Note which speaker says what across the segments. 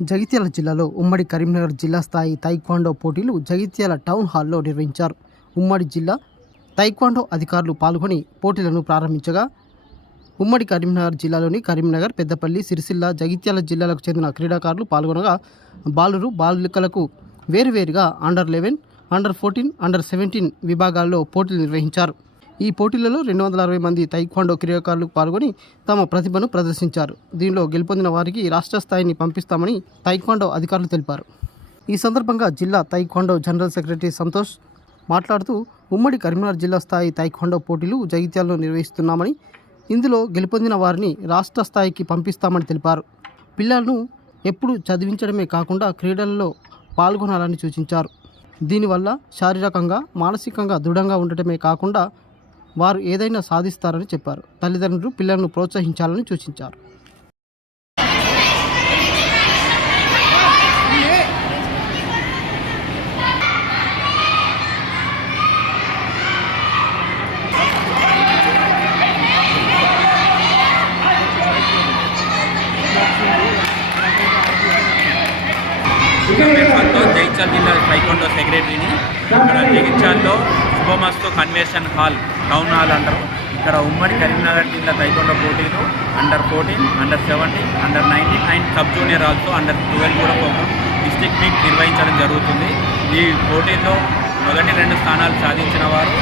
Speaker 1: జగిత్యాల జిల్లాలో ఉమ్మడి కరీంనగర్ జిల్లా స్థాయి తైక్వాండో పోటీలు జగిత్యాల టౌన్ హాల్లో నిర్వహించారు. ఉమ్మడి జిల్లా తైక్వాండో అధికారులు పాల్గొని పోటీలను ప్రారంభించగా ఉమ్మడి కరీంనగర్ జిల్లాలోని కరీంనగర్ పెద్దపల్లి సిరిసిల్ల జగిత్యాల జిల్లాలకు చెందిన క్రీడాకారులు పాల్గొనగా బాలురు బాలికలకు వేరువేరుగా under eleven under fourteen under seventeen విభాగాల్లో పోటీలు నిర్వహించారు. ఈ పోటీలలో రెండు వందల అరవై మంది తైక్వాండో క్రీడాకారులు పాల్గొని తమ ప్రతిభను ప్రదర్శించారు. దీనిలో గెలుపొందిన వారికి రాష్ట్ర స్థాయిని పంపిస్తామని తైక్వాండో అధికారులు తెలిపారు. ఈ సందర్భంగా జిల్లా తైక్వాండో జనరల్ సెక్రటరీ సంతోష్ మాట్లాడుతూ ఉమ్మడి కరీంనగర్ జిల్లా స్థాయి తైక్వాండో పోటీలు జగిత్యాలలో నిర్వహిస్తున్నామని ఇందులో గెలుపొందిన వారిని రాష్ట్ర స్థాయికి పంపిస్తామని తెలిపారు. పిల్లలను ఎప్పుడు చదివించడమే కాకుండా క్రీడలలో పాల్గొనాలని సూచించారు. దీనివల్ల శారీరకంగా మానసికంగా దృఢంగా ఉండటమే కాకుండా వారు ఏదైనా సాధిస్తారని చెప్పారు. తల్లిదండ్రులు పిల్లలను ప్రోత్సహించాలని సూచించారు.
Speaker 2: నా పేరు జిల్లా టైకోండో సెక్రటరీని ఇక్కడ జగిత్యాల్లో శుభమస్తు కన్వెన్షన్ హాల్. టౌన్ హాల్ అంటారు. ఇక్కడ ఉమ్మడి కరీంనగర్ జిల్లా తైకొండ పోటీలు under fourteen under seventeen under nineteen and sub junior also under twelve కూడా ప్రోగ్రామ్ డిస్టిక్ మీట్ నిర్వహించడం జరుగుతుంది. ఈ పోటీల్లో మొదటి రెండు స్థానాలు సాధించిన వారు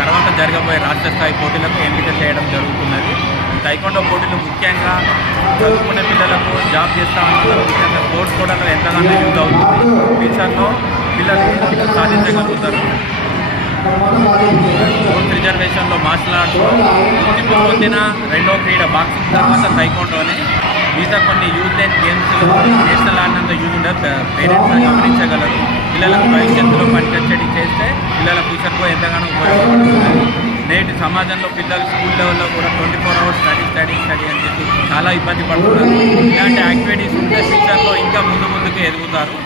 Speaker 2: తర్వాత జరగబోయే రాష్ట్ర స్థాయి పోటీలకు ఎంపిక చేయడం జరుగుతున్నది. తైకొండ పోటీలు ముఖ్యంగా చదువుకునే పిల్లలకు జాబ్ చేస్తా ఉన్న ముఖ్యంగా స్పోర్ట్స్ కూడా ఎంతగానో యూజ్ అవుతుంది. ఫ్యూచర్లో పిల్లలు సాధించగలుగుతారు. గుర్తింపు పొందిన రెండో క్రీడ బాక్సింగ్ తర్వాత టైకోండోనే. మిగతా కొన్ని యూత్ అండ్ గేమ్స్లో నేషనల్ ఆడినంత యూజ్ ఉండదు పేరెంట్స్ గమనించగలరు. పిల్లలకు భవిష్యత్తులో పనికొచ్చేది చేస్తే పిల్లల ఫ్యూచర్కు ఎంతగానో ఉపయోగపడుతుంది. నేటి సమాజంలో పిల్లలు స్కూల్ లెవెల్లో కూడా twenty four hours study study study అని చెప్పి చాలా ఇబ్బంది పడుతున్నారు. ఇలాంటి యాక్టివిటీస్ ఉంటే ఫ్యూచర్లో ఇంకా ముందు ముందుకు ఎదుగుతారు.